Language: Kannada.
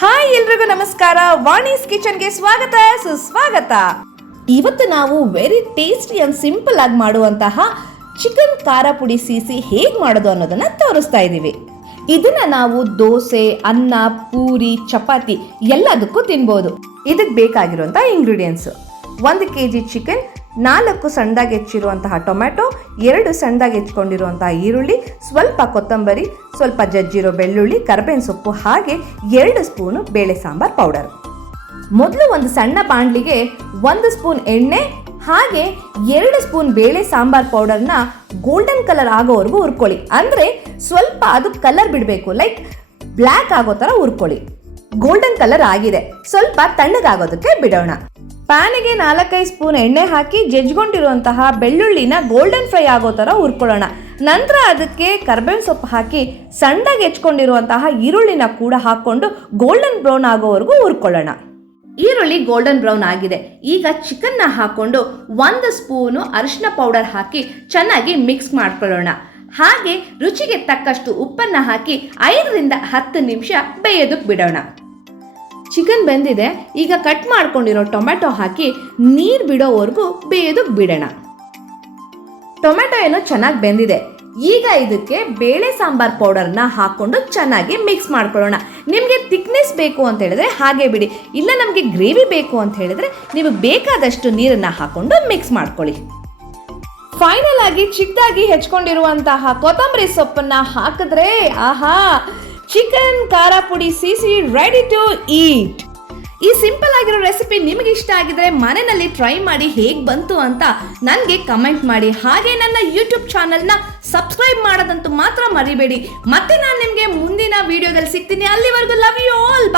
ಹಾಯ್ ಎಲ್ರಿಗೂ ನಮಸ್ಕಾರ. ವಾಣೀಸ್ ಕಿಚನ್ಗೆ ಸ್ವಾಗತ ಸುಸ್ವಾಗತ. ಇವತ್ತು ನಾವು ವೆರಿ ಟೇಸ್ಟಿ ಅಂಡ್ ಸಿಂಪಲ್ ಆಗಿ ಮಾಡುವಂತಹ ಚಿಕನ್ ಖಾರ ಪುಡಿ ಸೀಸಿ ಹೇಗೆ ಮಾಡೋದು ಅನ್ನೋದನ್ನ ತೋರಿಸ್ತಾ ಇದ್ದೀವಿ. ಇದನ್ನ ನಾವು ದೋಸೆ, ಅನ್ನ, ಪೂರಿ, ಚಪಾತಿ ಎಲ್ಲದಕ್ಕೂ ತಿನ್ಬೋದು. ಇದಕ್ಕೆ ಬೇಕಾಗಿರುವಂತಹ ಇಂಗ್ರೀಡಿಯೆಂಟ್ಸ್: 1 kg ಚಿಕನ್, 4 ಸಣ್ಣದಾಗಿ ಹೆಚ್ಚಿರುವಂತಹ ಟೊಮೆಟೊ, 2 ಸಣ್ಣದಾಗಿ ಹೆಚ್ಚಿಕೊಂಡಿರುವಂತಹ ಈರುಳ್ಳಿ, ಸ್ವಲ್ಪ ಕೊತ್ತಂಬರಿ, ಸ್ವಲ್ಪ ಜಜ್ಜಿರೋ ಬೆಳ್ಳುಳ್ಳಿ, ಕರಿಬೇವಿನ ಸೊಪ್ಪು, ಹಾಗೆ 2 ಸ್ಪೂನು ಬೇಳೆ ಸಾಂಬಾರ್ ಪೌಡರ್. ಮೊದಲು ಒಂದು ಸಣ್ಣ ಬಾಣಲಿಗೆ 1 ಸ್ಪೂನ್ ಎಣ್ಣೆ ಹಾಗೆ 2 ಸ್ಪೂನ್ ಬೇಳೆ ಸಾಂಬಾರ್ ಪೌಡರ್ನ ಗೋಲ್ಡನ್ ಕಲರ್ ಆಗೋವರೆಗೂ ಹುರ್ಕೊಳ್ಳಿ. ಅಂದರೆ ಸ್ವಲ್ಪ ಅದು ಕಲರ್ ಬಿಡಬೇಕು, ಲೈಕ್ ಬ್ಲ್ಯಾಕ್ ಆಗೋ ಥರ ಹುರ್ಕೊಳ್ಳಿ. ಗೋಲ್ಡನ್ ಕಲರ್ ಆಗಿದೆ, ಸ್ವಲ್ಪ ತಣ್ಣಗಾಗೋದಕ್ಕೆ ಬಿಡೋಣ. ಪ್ಯಾನಿಗೆ 4-5 ಸ್ಪೂನ್ ಎಣ್ಣೆ ಹಾಕಿ ಜಜ್ಕೊಂಡಿರುವಂತಹ ಬೆಳ್ಳುಳ್ಳಿನ ಗೋಲ್ಡನ್ ಫ್ರೈ ಆಗೋ ಥರ ಹುರ್ಕೊಳ್ಳೋಣ. ನಂತರ ಅದಕ್ಕೆ ಕರಿಬೇವಿನ ಸೊಪ್ಪು ಹಾಕಿ ಸಣ್ಣದಾಗಿ ಹೆಚ್ಕೊಂಡಿರುವಂತಹ ಈರುಳ್ಳಿನ ಕೂಡ ಹಾಕ್ಕೊಂಡು ಗೋಲ್ಡನ್ ಬ್ರೌನ್ ಆಗೋವರೆಗೂ ಹುರ್ಕೊಳ್ಳೋಣ. ಈರುಳ್ಳಿ ಗೋಲ್ಡನ್ ಬ್ರೌನ್ ಆಗಿದೆ. ಈಗ ಚಿಕನ್ನ ಹಾಕ್ಕೊಂಡು 1 ಸ್ಪೂನು ಅರಿಶಿನ ಪೌಡರ್ ಹಾಕಿ ಚೆನ್ನಾಗಿ ಮಿಕ್ಸ್ ಮಾಡ್ಕೊಳ್ಳೋಣ. ಹಾಗೆ ರುಚಿಗೆ ತಕ್ಕಷ್ಟು ಉಪ್ಪನ್ನು ಹಾಕಿ 5ರಿಂದ 10 ನಿಮಿಷ ಬೇಯೋದಕ್ಕೆ ಬಿಡೋಣ. ಚಿಕನ್ ಬೆಂದಿದೆ. ಈಗ ಕಟ್ ಮಾಡ್ಕೊಂಡಿರೋ ಟೊಮೆಟೊ ಹಾಕಿ ನೀರು ಬಿಡೋವರೆಗೂ ಬೇಯೋದಕ್ಕೆ ಬಿಡೋಣ. ಟೊಮೆಟೊ ಏನೋ ಚೆನ್ನಾಗಿ ಬೆಂದಿದೆ. ಈಗ ಇದಕ್ಕೆ ಬೇಳೆ ಸಾಂಬಾರ್ ಪೌಡರ್ನ ಹಾಕ್ಕೊಂಡು ಚೆನ್ನಾಗಿ ಮಿಕ್ಸ್ ಮಾಡ್ಕೊಳ್ಳೋಣ. ನಿಮಗೆ ಥಿಕ್ನೆಸ್ ಬೇಕು ಅಂತ ಹೇಳಿದ್ರೆ ಹಾಗೆ ಬಿಡಿ, ಇಲ್ಲ ನಮಗೆ ಗ್ರೇವಿ ಬೇಕು ಅಂತ ಹೇಳಿದ್ರೆ ನೀವು ಬೇಕಾದಷ್ಟು ನೀರನ್ನು ಹಾಕ್ಕೊಂಡು ಮಿಕ್ಸ್ ಮಾಡ್ಕೊಳ್ಳಿ. ಫೈನಲ್ ಆಗಿ ಚಿಕ್ಕದಾಗಿ ಹೆಚ್ಕೊಂಡಿರುವಂತಹ ಕೊತ್ತಂಬರಿ ಸೊಪ್ಪನ್ನು ಹಾಕಿದ್ರೆ ಆಹಾ, ಚಿಕನ್ ಖಾರ ಪುಡಿ ಸೀಸಿ ರೆಡಿ ಟು ಈಟ್. ಈ ಸಿಂಪಲ್ ಆಗಿರೋ ರೆಸಿಪಿ ನಿಮಗೆ ಇಷ್ಟ ಆಗಿದ್ರೆ ಮನೆಯಲ್ಲಿ ಟ್ರೈ ಮಾಡಿ ಹೇಗೆ ಬಂತು ಅಂತ ನನಗೆ ಕಮೆಂಟ್ ಮಾಡಿ. ಹಾಗೆ ನನ್ನ ಯೂಟ್ಯೂಬ್ ಚಾನಲ್ನ ಸಬ್ಸ್ಕ್ರೈಬ್ ಮಾಡೋದಂತೂ ಮಾತ್ರ ಮರಿಬೇಡಿ. ಮತ್ತೆ ನಾನು ನಿಮಗೆ ಮುಂದಿನ ವಿಡಿಯೋದಲ್ಲಿ ಸಿಗ್ತೀನಿ. ಅಲ್ಲಿವರೆಗೂ ಲವ್ ಯು ಆಲ್.